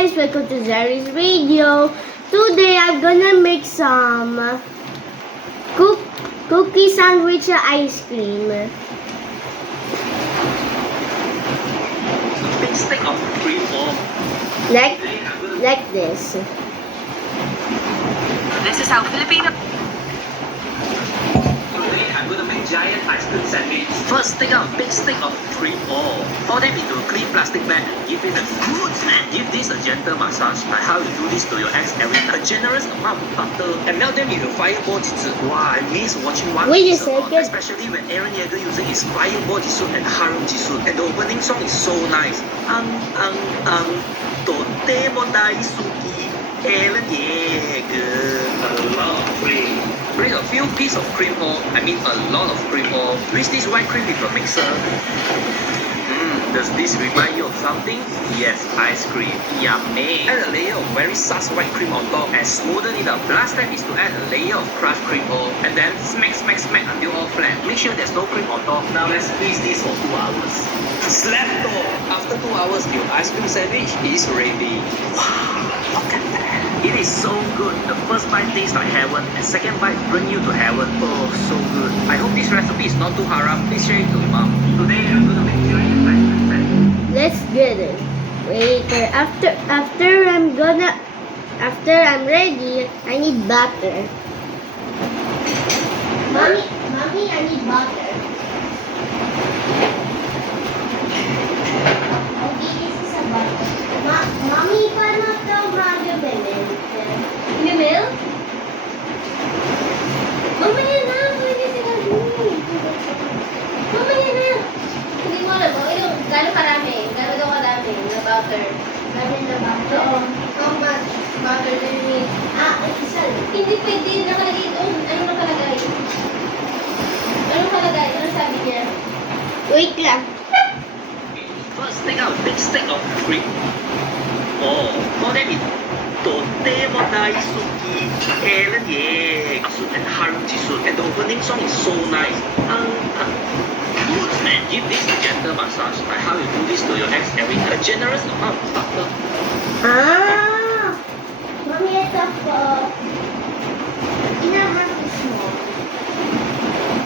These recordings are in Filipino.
guys, welcome to Zari's video. Today I'm gonna make some cookie sandwich ice cream. Big stick of cream or Like this. This is how Filipino. Today I'm gonna make giant ice cream sandwich. First, take out a big stick of cream or pour them into a clean plastic bag and give it a good smash. Give this a gentle massage, like how you do this to your ex every time. A generous amount of butter and melt them into fireball jitsu. Wow, I miss watching one Wait a piece a lot, second. especially when Aaron Yeager using his fireball jitsu and harum jitsu. And the opening song is so nice. Totemo daisuki, Aaron Yeager. A lot of cream. Bring a few pieces of cream or, a lot of cream or, mix this white cream with a mixer. Does this remind you of something? Yes, ice cream. Yummy. Add a layer of very sus white cream on top and smoothen it up. Last step is to add a layer of crushed cream or, and then smack until all flat. Make sure there's no cream on top. Now let's squeeze this for 2 hours. Slap door. After 2 hours, your ice cream sandwich is ready. Wow, look at that. It is so good. The first bite tastes like heaven and second bite bring you to heaven. Oh, so good. I hope this recipe is not too haram. Please share it to your mom. Today I'm gonna make giant ice cream sandwich. Let's get it. Wait, after I'm ready, I need butter. Mommy, I need butter. Okay, this is a butter. Mommy, paano ito mag-milk? Yung milk? Mamaya na, pwede sila gawin. Mamaya na. Hindi mo alam, gano'ng karami? Gano'n daw karami na butter? Ganyan na butter. Oo. How much butter do you need? Isa lang. Hindi pwede nakalagay doon. Ano nakalagay? Ano nakalagay? Ano sabi niya? Wait lang. First, take out a big stick of cream. Oh, pour them in Totemo daisuki, Aaron Yeager, and harum jitsu. And the opening song is so nice. Good man, give this a gentle massage, like how you do this to your ex every time. A generous amount of butter. Mommy, ito po. Inahan is small.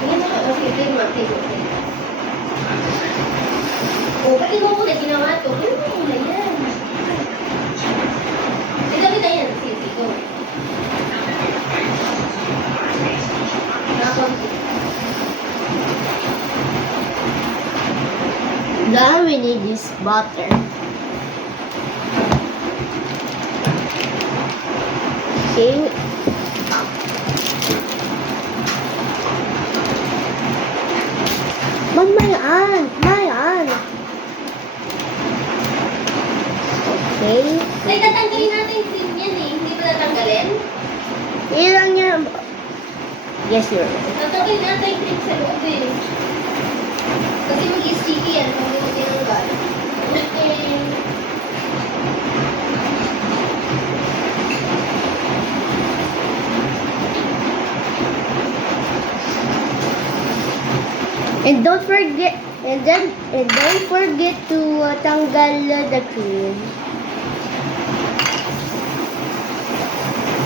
Tingnan mo. Okay, take mo. Oh, pati mo muna ginawa to. Ano mo muna yan? Dami na yan. Sige, go. Then we need this butter. Okay. Mayan. Okay. Ay, tatanggalin natin yung cream yan eh. Hindi ba tatanggalin? Ilang yan. Yes, you're right. Tatanggalin natin yung cream sa loob eh. Kasi mag-sticky yan kung hindi mo tinanggal. Okay. And don't forget to tanggal the cream.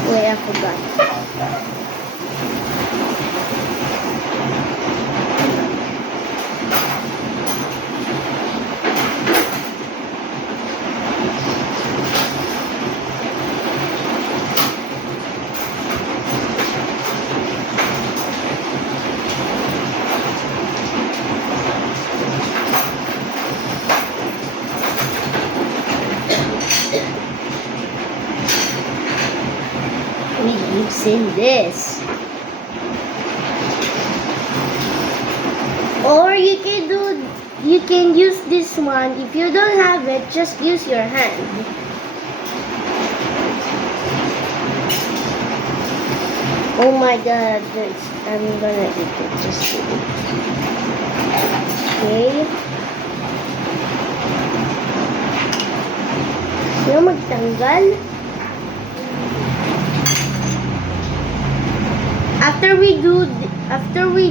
Wait, I forgot. We using this, or you can use this one. If you don't have it, just use your hand. Oh my god, I'm gonna eat it. Just kidding. Okay. Yung magtanggal. After we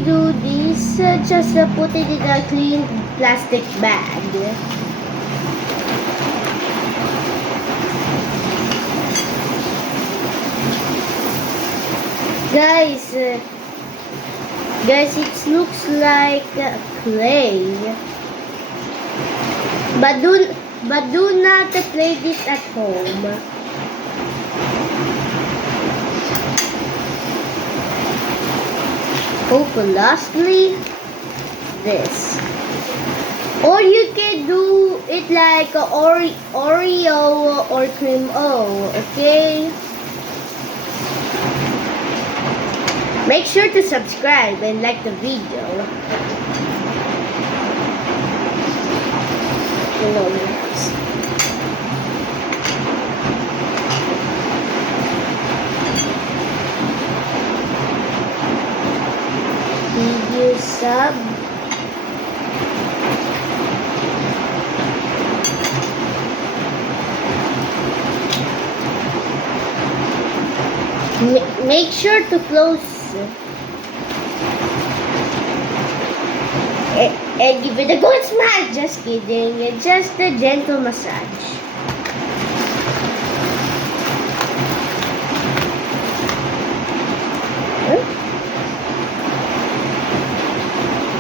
do this, just put it in a clean plastic bag. Guys, guys, it looks like clay. But do not play this at home. Lastly, this. Or you can do it like a Oreo or cream O, okay? Make sure to subscribe and like the video. Hello, guys. Video sub. Make sure to close and give it a good smash. Just kidding. It's just a gentle massage.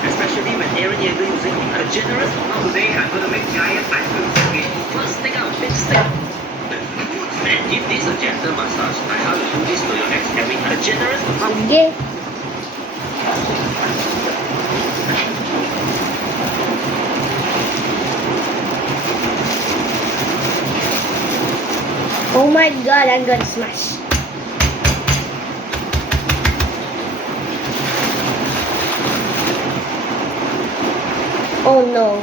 Especially when Aaron Yeager using a generous amount. Today I'm going to make giant ice cream sandwich. First, take out a big stick. And give this a gentle massage. Like how you do this to your ex, having a generous amount. Sige. Oh my god, I'm gonna smash. Oh no.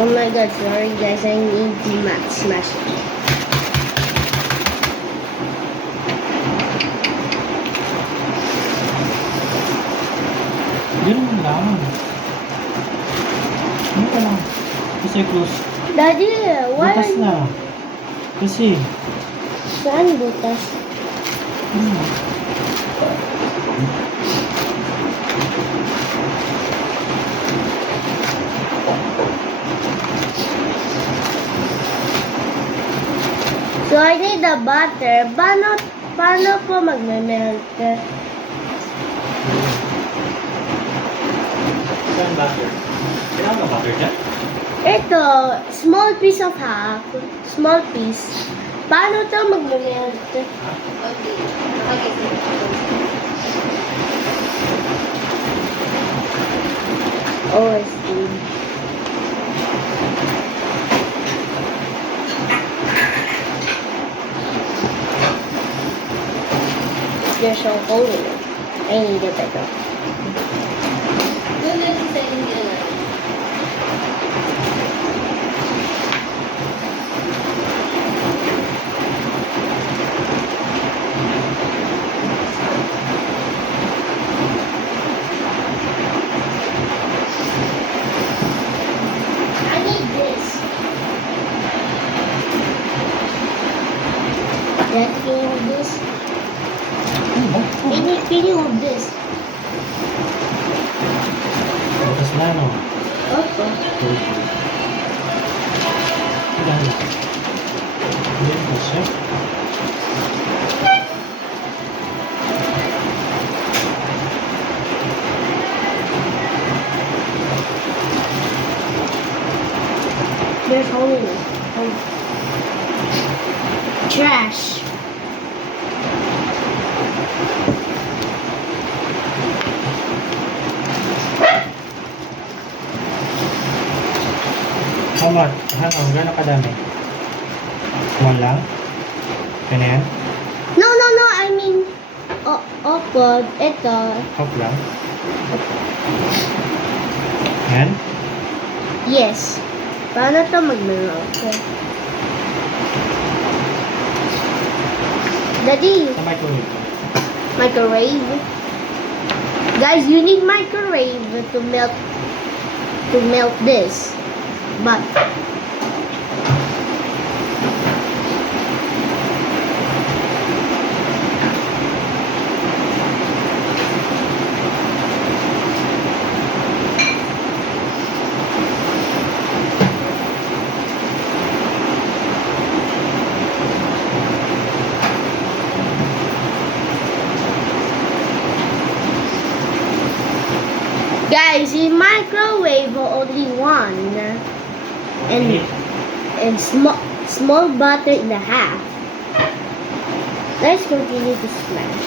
Oh my god, sorry guys, I need to smash it. Ganun lang. Ano ka lang? Kasi close. Daddy, why? Butas na. Kasi. Saan butas? So I need the butter. Paano po magme-melt? Saan butter? Kailangan ka butter dyan? Ito, small piece of half. Small piece. Paano to magme-melt? Okay. Nakagising. Oh, I see. There's no hole in it. I need it better. Doon natin sa hindi na. I need this. Dad, can you hold this? Can you hold this? Butas na, no? Okay. Kailangan. Hindi ko siya. There's hole in it. Trash. How much? Gano'n kadami? One lang? Ganyan? No, I mean, opo, ito. Half lang? Yan? Yes. Paano to mag-melt? Daddy, Sa microwave. microwave. Guys, you need microwave to melt this. But guys, in microwave only one and small butter in a half. Let's continue to smash.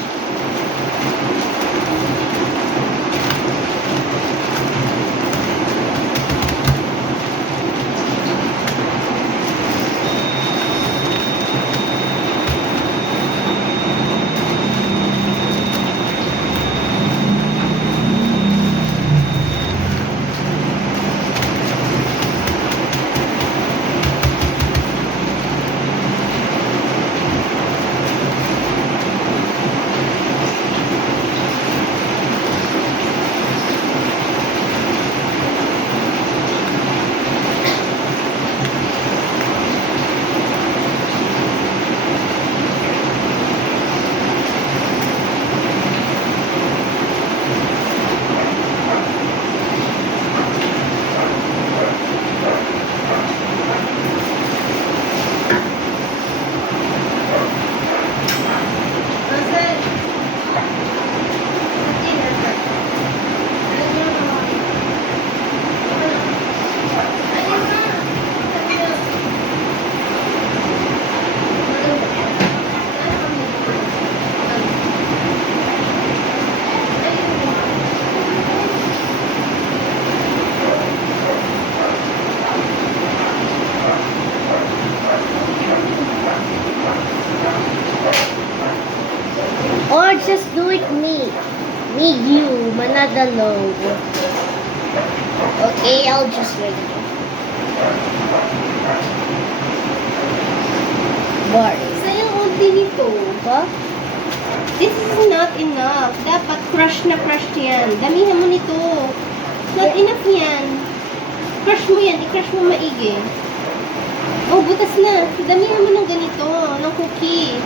Or just do it me, you, manadalo. Okay, I'll just wait. Boring. Sayang onti nito. Ba? This is not enough. Dapat crush na crush yan. Damihan mo nito. Not enough yan. Crush mo yan. I-crush mo maigi. Oh, butas na. Damihan mo ng ganito. Ng cookie.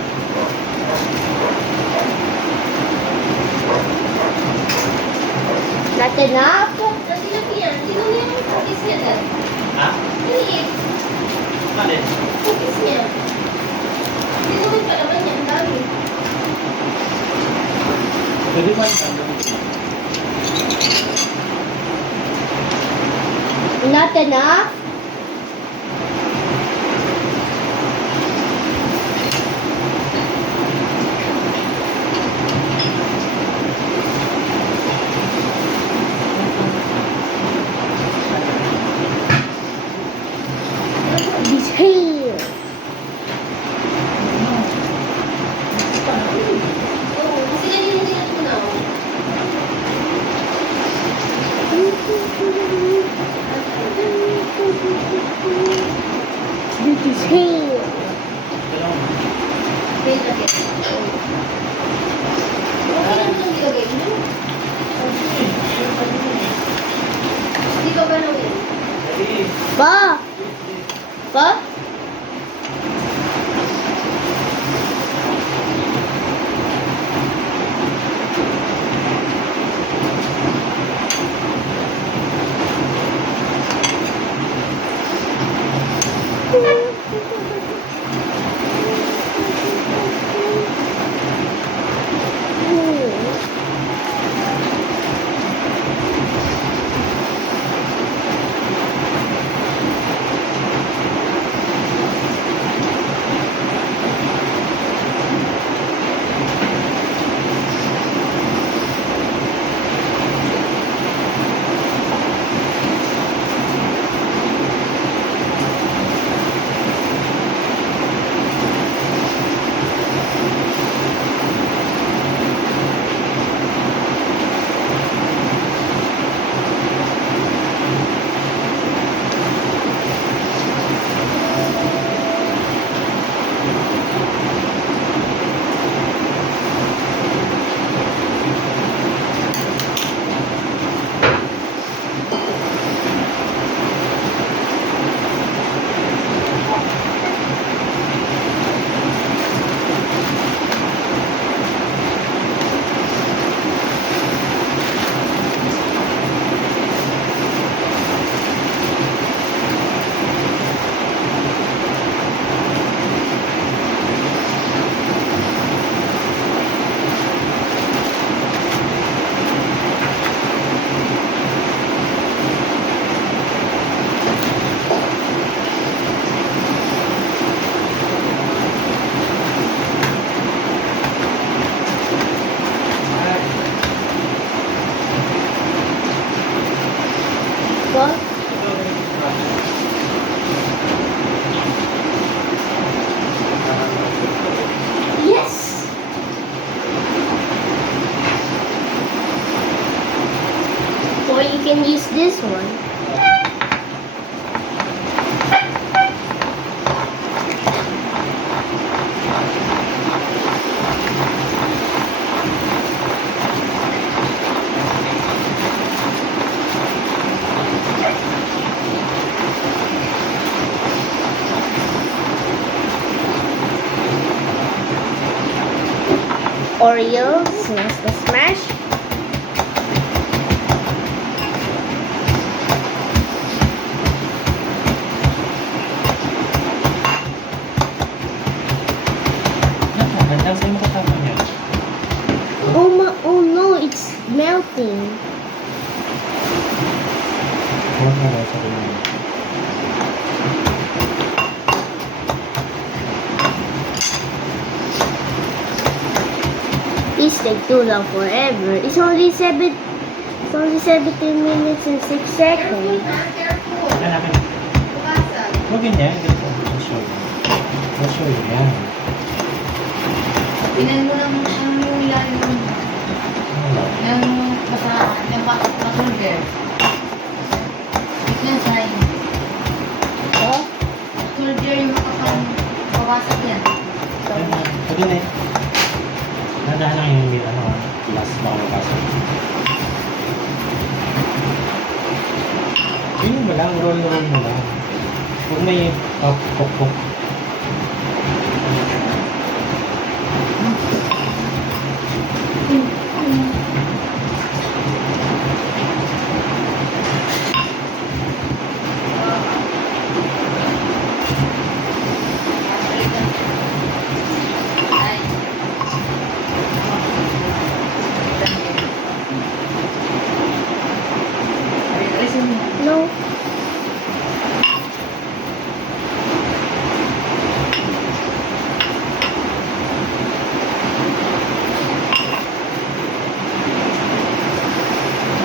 Not enough? Not enough yan. Tinunyan mo yung cookies niya dad. Ha? Maliit. Alin? Cookies niya. Tinunyan pa naman yan. Ang dami. Pwede ba yung Not enough? This here. Oo. Kasi naninilat mo na. This is here. Wait a second. Okay lang itong nilagay mo. Di ba ba nawin? Ba? Ba? can use this one. Oreo, smash. Yan, maganda sa'yo makatama niya. Oh no, it's melting. Huwag na lang sa kanya. This take too long forever. It's only 17 minutes and 6 seconds. Hanapin. Huwag ganyan. Ganito. I'll show you. I'll show you. Yan. Pinan mo lang ang ilalim ng basa, ng burger. Yan, sign. Oh, Soldier yung makapang bawasak yan. Pwede na eh. Nadahan lang yung last baka mapasok. Yun mo lang, roll mo lang. Huwag may pok. Ay. Alisin mo. no.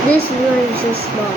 This one is so small.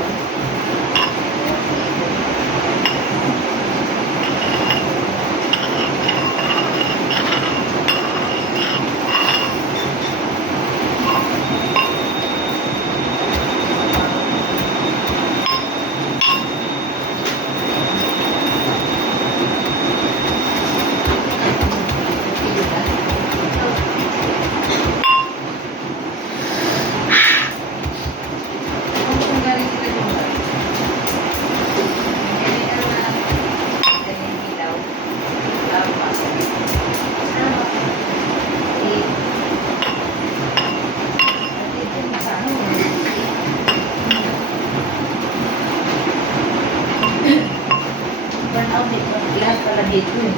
Kung galing sa kalungan. Ganyan ilaw. Tapos. Burn out dito. Lahat pala dito eh.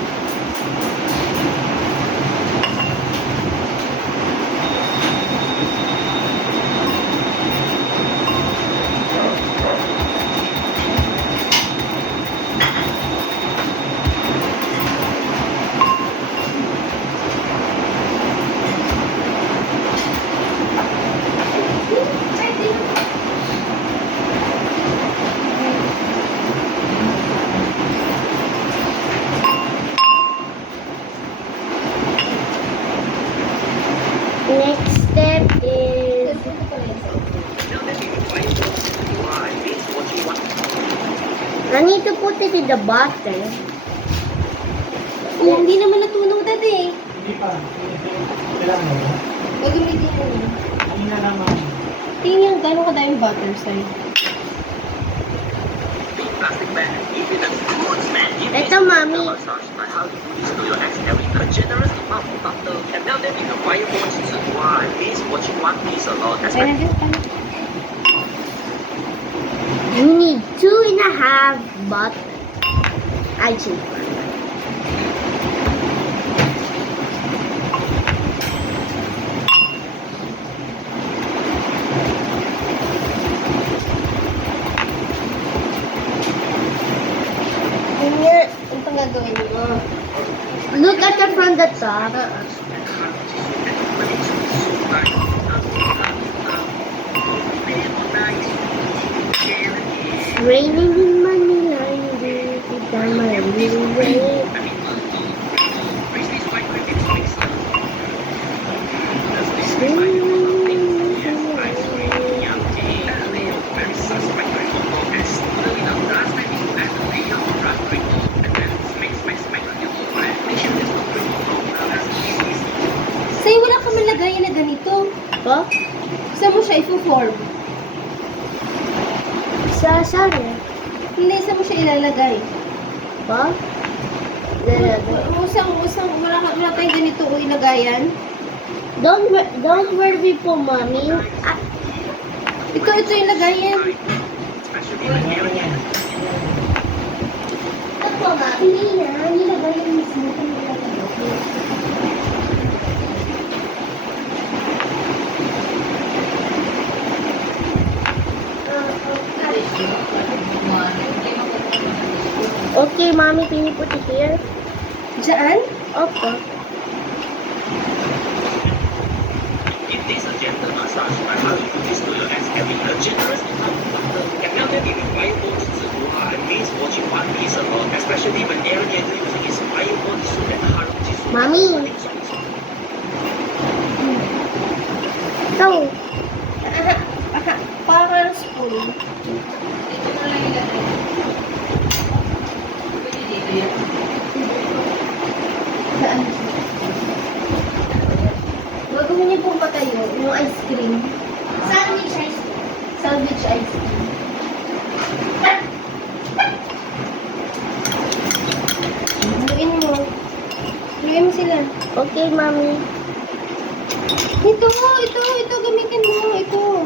Next step is Now that you find why it's what you want. I need to put it in the butter. Oh, hindi naman natunaw dati eh. Hindi pa. Kailangan mo. Gagamitin mo yun. Ano na naman. Tingnan yung gano'ng kadaming butter sa'yo. Big plastic bag. Give it a good smash. Give Ito, this Mami. massage by how you do this to your ex carrying a generous amount of butter and melt them in a fire pot to why this what you want is a lot. That's Kaya right. na din. You need 2.5 butter. Actually, Yun nga, yung pang gagawin mo. look at the from the top. It's raining in Manila. Hindi kita maririnig. Very suspect. Pa? Saan mo siya i-form? Sa sari. Hindi, saan mo siya ilalagay? Pa? Lalagay. Wala tayong ganito o ilagayan. Don't worry po, Mommy. Ah, Ito yung lagayan. ito po, Mommy. Hindi na. Nilagay yung mismo. Okay, Mommy, can you put it here? Diyan? Opo. In this gentle massage, my heart is to as having a generous amount of water can help them in fireball I miss watching One Piece a lot, especially when Eren Yeager using his fireball suit and Haruji suit. Mommy. Ito. Parang spoon. Ito na lang ilagay. Pwede dito yan. Saan? Gagawin niyo pong patayo, yung ice cream. Sandwich ice cream. Sandwich ice cream. Haluin mo. Haluin mo sila. Okay, Mommy. Ito, gamitin mo. Ito.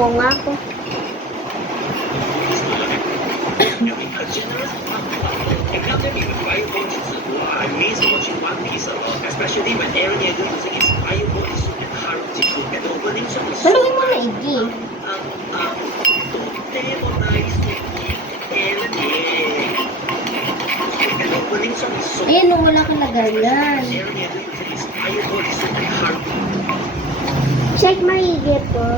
Oo nga po. Having a generous amount of water can help them in fireball I miss watching One Piece a lot, especially when Eren Yeager using his fireball suit and Haruji suit and the opening song is so Haluin mo na, Iggy. とっても大好き Eren Yeager and the opening song is so Ayan, nung wala kang lagayan. Eren Yeager using his fireball suit and Haruji. Check maigi po.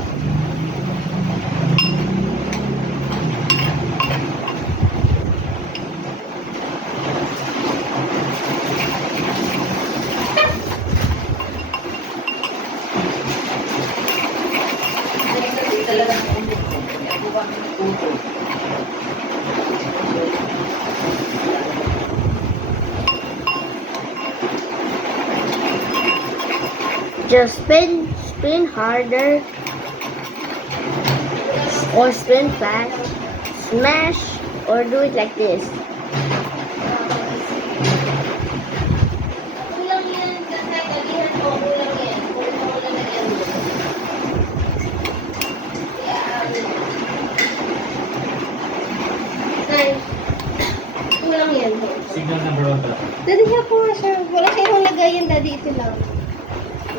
Talagang ulit ko. Ako ba tutol? Just spin harder. Or spin fast. Smash. Or do it like this. Kulang yan. Kasi kalihan mo, kulang yan. Kulang mo lang na yan. Kulang yan. Signal number 1 pala. Daddy, siya po nga siya. Wala kayong lagayan, Daddy. Ito lang.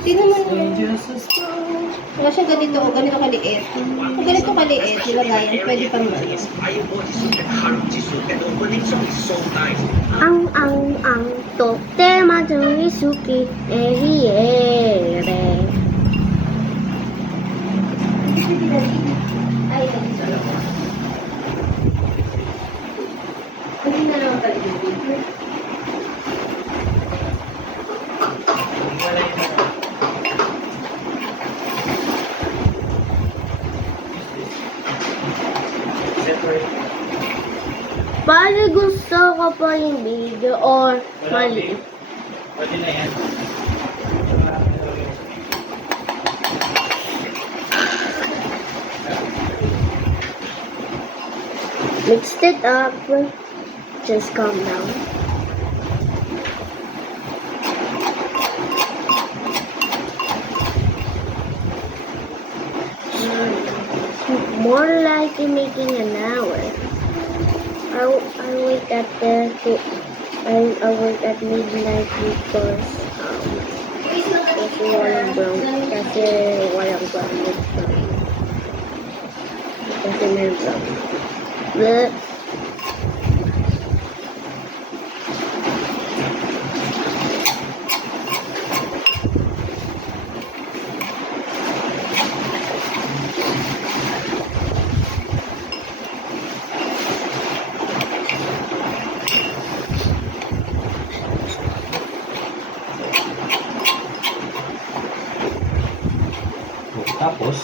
Tingnan mo naman. Wala siya ganito. Ganito kaliit. Kung ganito kaliit, yung lagayan, pwede pa naman. His fireball suit and Haruji suit and the opening song is so nice. Ang totema Suki Eriere. Ay, ganito lang. Hindi na naman pala yung video. Wala yun na. Separate. Paano gusto ko pa yung video or mali? Pwede na yan. Mixed it up. Just calm down. More like making an hour. I wake at I wake at midnight because walang brown. Kasi walang brown. Kasi may brown. Bleh. Tapos,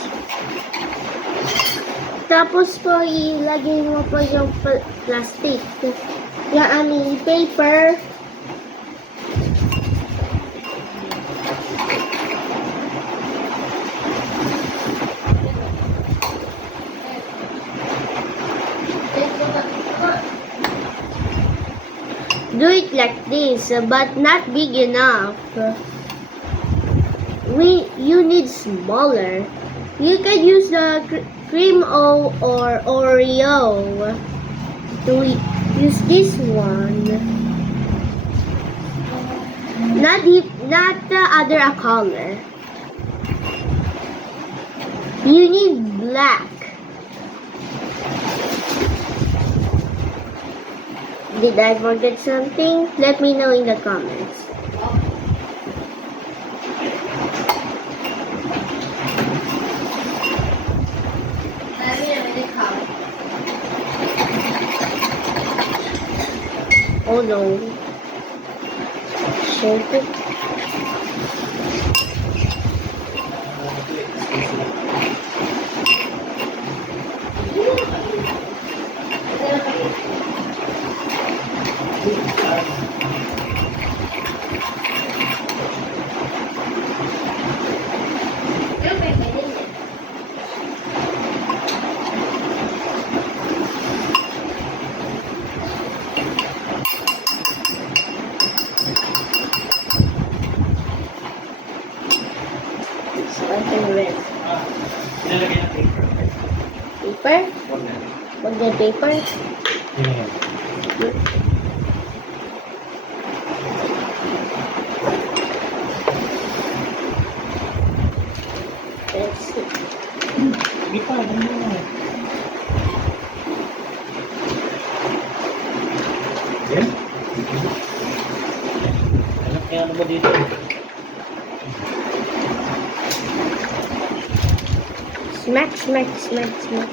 Tapos po, ilagay mo po yung plastic. Yung aming paper. Do it like this, but not big enough. You need smaller. You can use the cream O or Oreo to use this one. Not the other color. You need black. Did I forget something? Let me know in the comments. Oh no. Shake it. Something red. Nilalagay ng paper. Paper? Huwag na. Wag na paper. Yun na yan. Let's see. Hindi pa, ano na. Yan. Ano ba dito? Smack, smack, smack, smack.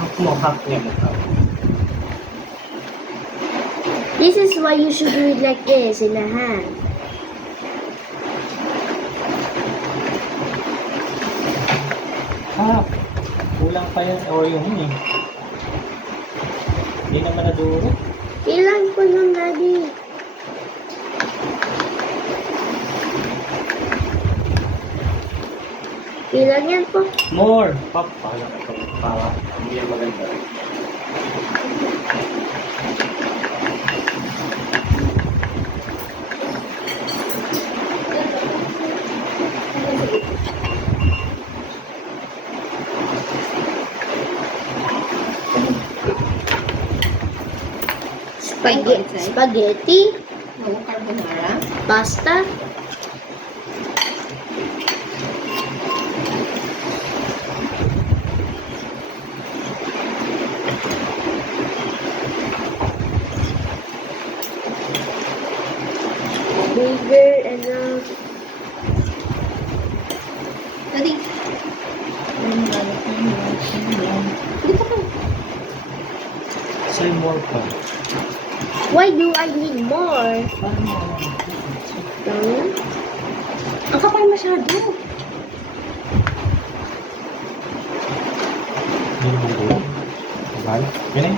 Hak mo niya mukha. This is why you should do it like this in the hand. Kulang pa yan o yung eh. Hindi naman naduro. Ilan po nun, Daddy? Ilan yan po? More! Pop, pahala ka ito. Para hindi yan maganda. Spaghetti? No, carbonara. Pasta? Bigger enough. Daddy. Dito ka. Say more pa. Why do I need more? Ang kapal masyado. Hindi naman naduro. Diba? Ganun.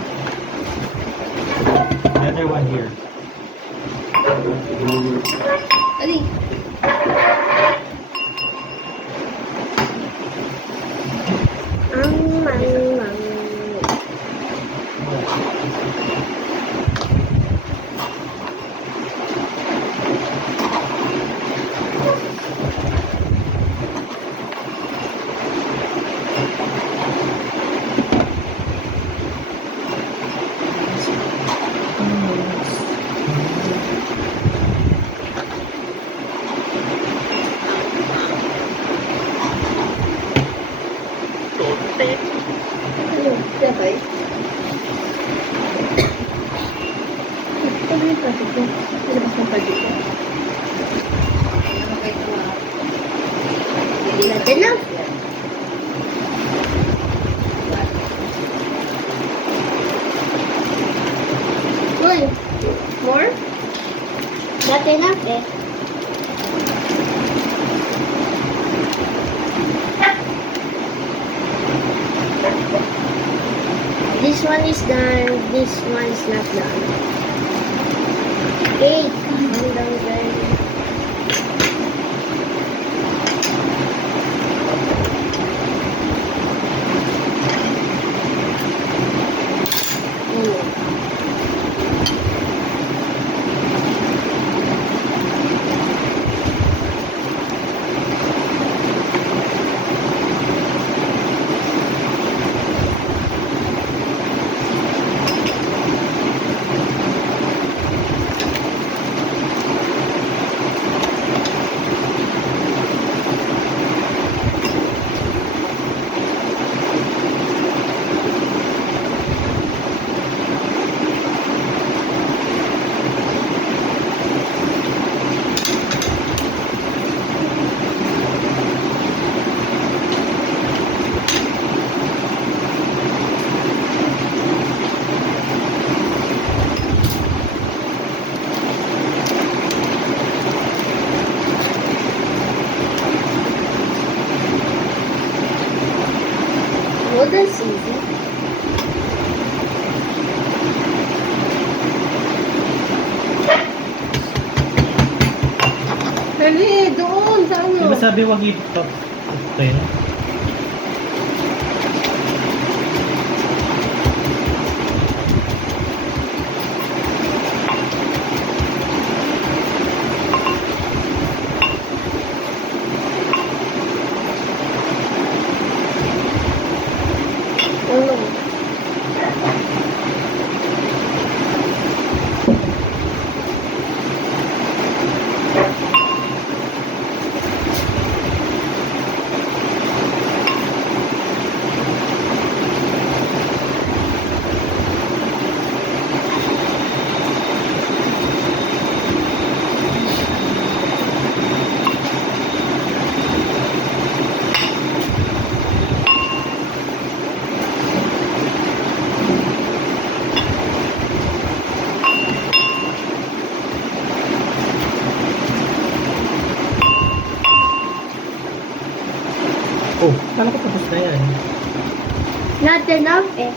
Another one here. Daddy. Mang. Ano? Sabay? Ano yung pati ko? Nilabas ng pati ko? Not enough. Uy, more? Not enough eh. This one is done. This one is not done. Cake. I'm done there. Oh, that's easy. Dali, doon, sa ano? Diba sabi wag ito? Ito yun. Oh. Oh, kala ko tapos na yan. Not enough eh.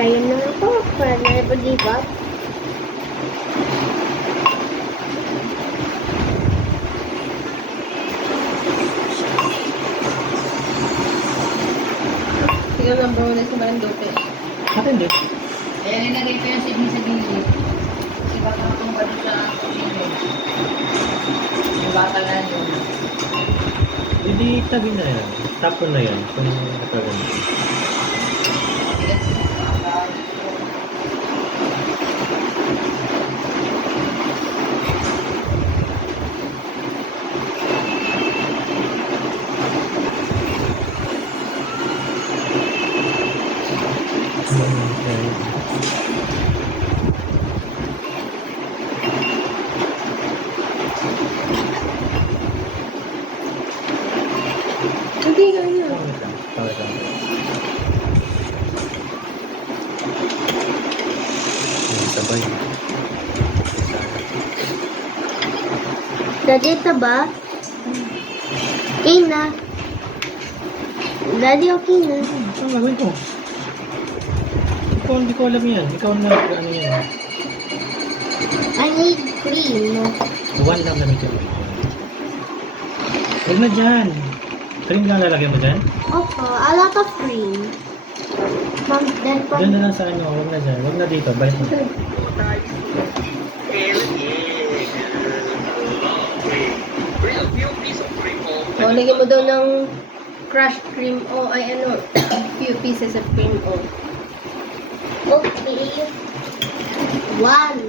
Kaya na ako para never give up. Tingnan ng bonus sa Marindope. At hindi. Kaya nilagay ko yung sign sa gilid. Kasi baka matumba doon sa gilid. Yung bakal na yun. Hindi tabi na yan. Tapon na yan. Kung nakagano. Hindi ganyan. Sabay. Daddy, ito ba? Okay na. Daddy, okay na. Ano gagawin ko? Hindi ko alam yan. Ikaw na ano yan. I need cream. One lang namin ito. Huwag na dyan. Cream lang lalagyan mo dyan? Opo, a lot of cream. Mom, then Dyan na lang sa ano. Huwag na dyan. Huwag na dito. Balik mo. Bring a few pieces of cream or O, lagyan mo daw ng crushed cream o ay ano, few pieces of cream o. Okay. One.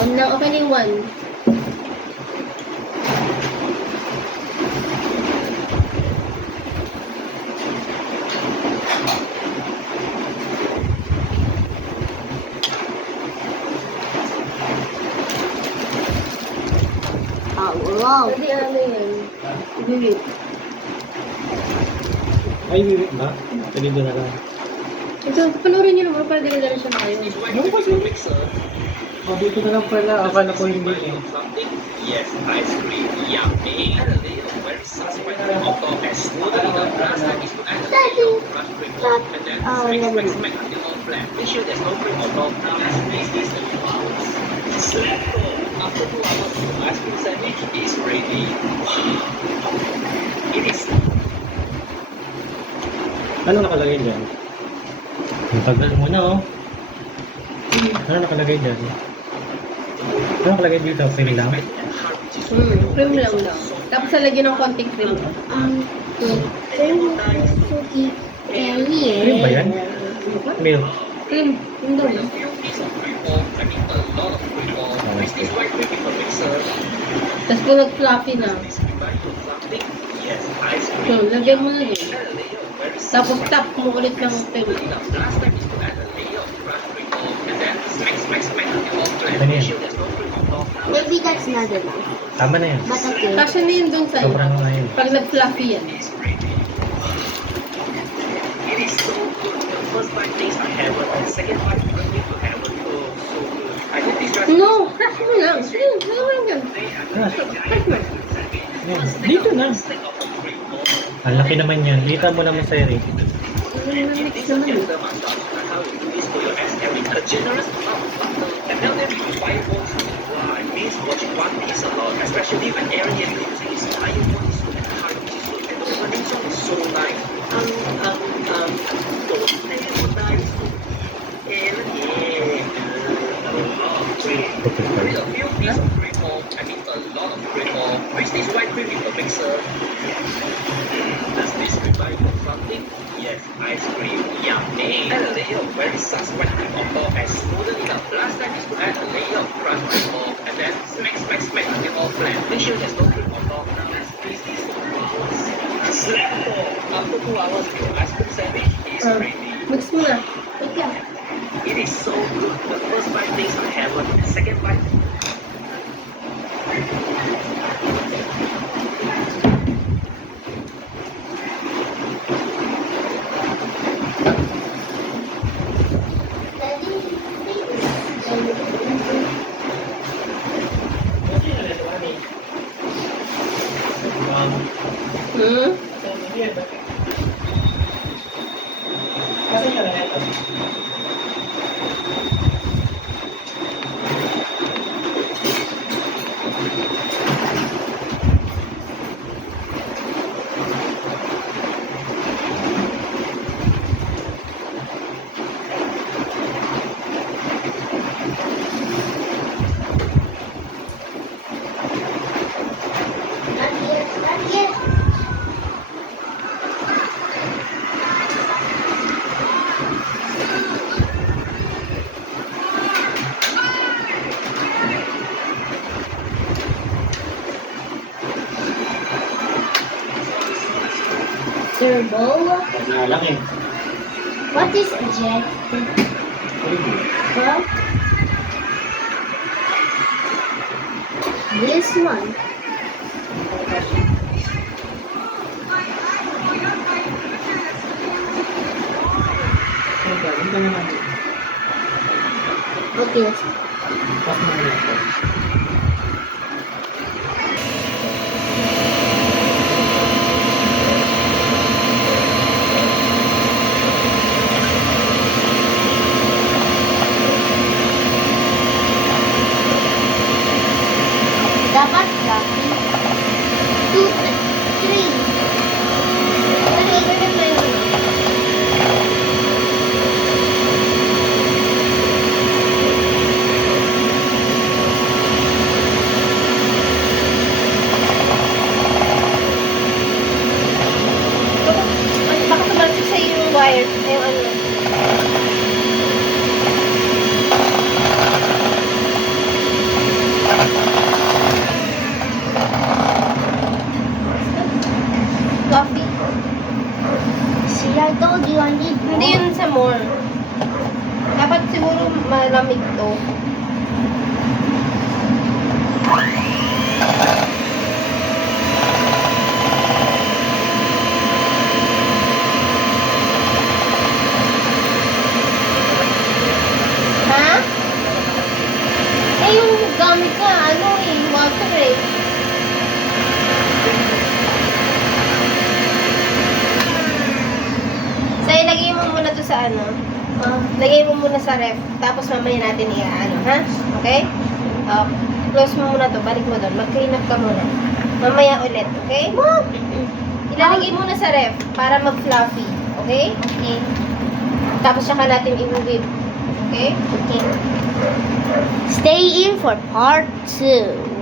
One lang, okay na yung one. Oh, wow. Hindi ano yan. Biwit. Ay, wiwit ba? Sabi doon na lang. Ito, panoorin niyo naman para dala-dala siya kayo. Ano ba siya? Oh, dito na lang pala. Akala ko hindi eh. Something? Yes, ice cream. Yummy. Add a layer of very satisfying cream on top and smooth it out. Last time is to add a layer of crushed cream on top and then smack until all flat. Make sure there's no cream on top. Now let's make this in 2 hours. Slap go. After 2 hours, your ice cream sandwich is ready. Wow. It is Ano nakalagay dyan? Ang tagal mo na oh. Ano nakalagay dyan? Ano nakalagay dito? Cream lang? Cream lang daw. Tapos lalagyan ng konting cream. Suki. Cream ba yan? Milk. Cream. Cream daw. a few pieces of cream on. I mean a lot of cream on. Mix this white cream in the mixer. Tapos kung nag-fluffy na. This combined with something? Yes, ice So, cream. lagyan mo na yun. Add a layer of very Tapos tap mo ulit ng cream. Last time is to add a layer of crushed cream on and then smack until all flat. Ano Make yan? sure there's no cream on top. Maybe that's not enough. Tama na yan. But okay. Kasya na yun dun sa Sobrang na yun. pag nag-fluffy yan. It's ready. It is so good. The first 5 days are heaven and the second 5 you don't need to heaven. Oh, so good. I hope this recipe No! Crush mo lang. Sige, ano mo lang yan. Crush mo. Yan. Dito na. Ang laki naman yan. Lita mo naman sa rin. Mix naman yun. How you do this for your ass with a generous amount of butter and tell them you buy more soup. Wow, I miss watching One Piece a lot, especially when Eren is using his iron body suit and high soup and the opening song is so nice. Don't play with nice soup. Eren, Put a few pieces of cream on, I mean a lot of cream on. Mix this white cream in the mixer. Does this remind you of something? Yes, ice cream. Yummy. Add a layer of very satisfying cream on top and smoothen it out. Last time is to add a layer of crushed cream on and then smack until all flat. Make sure there's no cream on top. Now let's freeze this for 2 hours. Slap ball. After 2 hours, your ice cream sandwich is ready. Mix mo na. It is so good. The first 5 days are heaven. The second 5 Hmm? Kasi ka na ito. Not yet. Not yet. Turbo. Nalaki. What is a jet? Well, this one. Hindi naman. Okay, let's Pas mo na ito. dapat lagi. 2, 3. Baka tumalsik sa yung wire. Yung ano. Coffee. See, I told you I need more. Hindi yun sa more. Dapat siguro malamig to. ano. Lagay mo muna sa ref, tapos mamaya natin i-ano, ha? Okay? Close mo muna to, balik mo doon. Mag-clean up ka muna. Mamaya ulit, okay? Ilalagay muna sa ref para mag-fluffy, okay? Okay. Tapos saka natin i-whip, okay? Okay. Stay in for part 2.